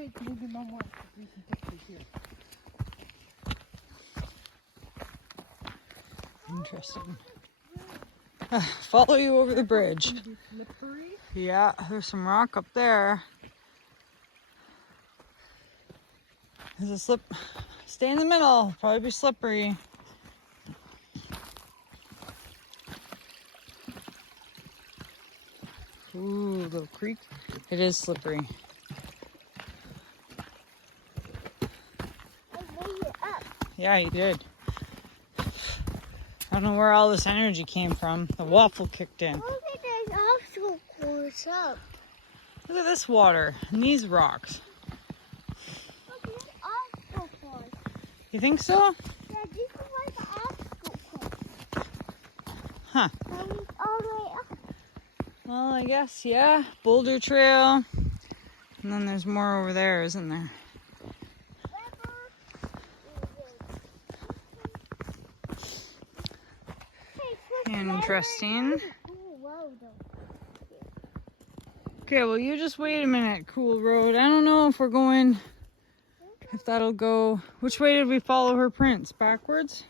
bridge, maybe Mom wants to do some pictures here. Interesting. Follow you over the bridge. It's gonna be slippery. Yeah, there's some rock up there. There's a slip. Stay in the middle. Probably be slippery. Ooh, little creek. It is slippery. I made it up. Yeah, you did. I don't know where all this energy came from. The waffle kicked in. Look at this obstacle course up. Look at this water and these rocks. Look at this obstacle course. You think so? Yeah, this is like an obstacle course. Huh. And it's all the way up. Well, I guess, yeah. Boulder Trail. And then there's more over there, isn't there? Interesting. Okay, well, you just wait a minute, Cool Road. I don't know if we're going, if that'll go. Which way did we follow her prints? Backwards?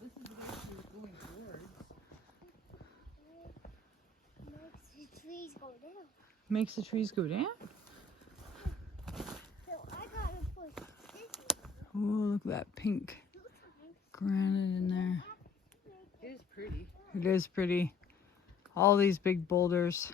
This is what she was going towards. Makes the trees go down. Makes the trees go down? So I gotta push this. Oh, look at that pink granite in there. It is pretty. It is pretty. All these big boulders.